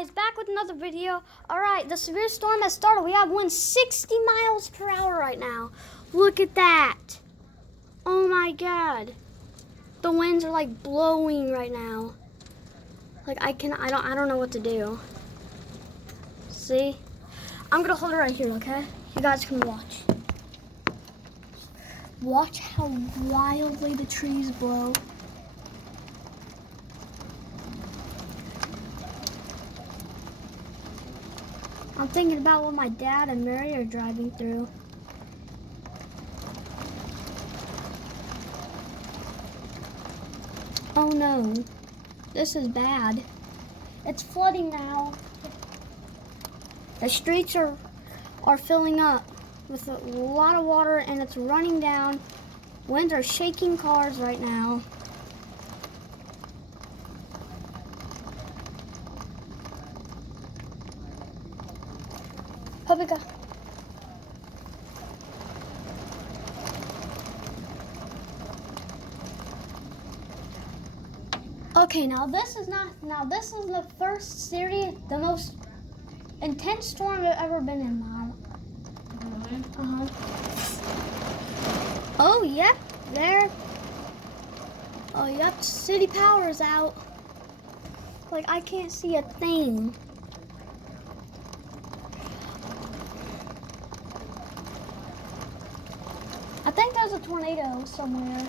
guys, back with another video. Alright, the severe storm has started. We have winds 60 miles per hour right now. Look at that. Oh my god. The winds are like blowing right now. Like I don't know what to do. See? I'm gonna hold it right here, okay? You guys can watch. Watch how wildly the trees blow. I'm thinking about what my dad and Mary are driving through. Oh no, this is bad. It's flooding now. The streets are filling up with a lot of water and it's running down. Winds are shaking cars right now. Paprika. Okay, now this is the first serious, the most intense storm I've ever been in, Mom. Really? Oh, yep, there. Oh, yep, city power is out. Like, I can't see a thing. I think there's a tornado somewhere.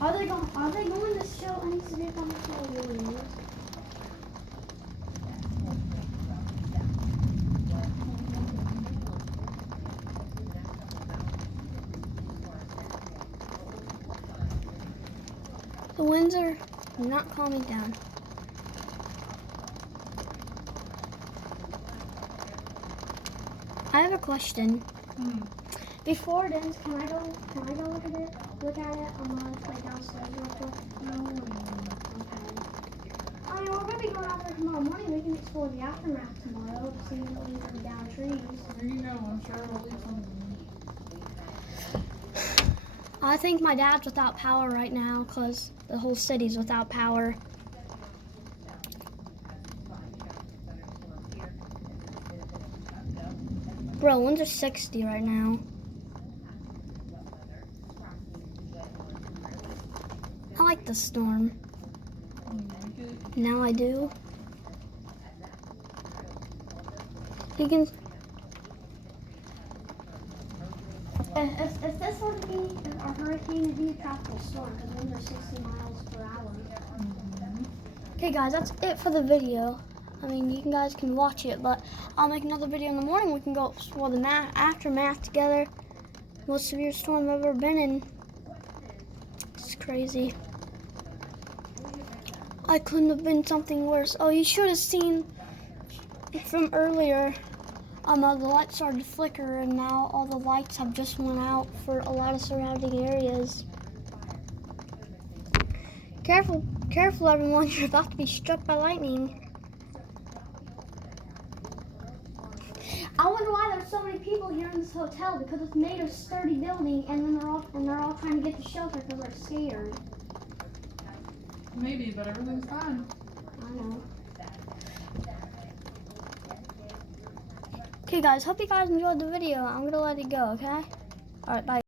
Are they going to show any severe thunderstorm warnings? The winds are not calming down. I have a question. Before it ends, can I go look at it? Look at it. I'm gonna play downstairs real quick. No. Okay. I mean, we're gonna be going out there tomorrow morning. We can explore the aftermath tomorrow to see what we can down trees. There you go. I'm sure we'll leave something. I think my dad's without power right now because the whole city's without power. Bro, winds are 60 right now. I like the storm. Now I do. You can. If this were to be a hurricane, it'd be a tropical storm because winds are 60 miles per hour. Okay, guys, that's it for the video. I mean, you guys can watch it, but I'll make another video in the morning. We can go explore the aftermath together. Most severe storm I've ever been in. It's crazy. I couldn't have been something worse. Oh, you should have seen from earlier. The lights started to flicker, and now all the lights have just went out for a lot of surrounding areas. Careful, careful, everyone! You're about to be struck by lightning. I wonder why there's so many people here in this hotel, because it's made of sturdy building, and then they're all trying to get to shelter because they're scared. Maybe, but everything's fine. I know. Okay, guys, hope you guys enjoyed the video. I'm gonna let it go, okay? Alright, bye.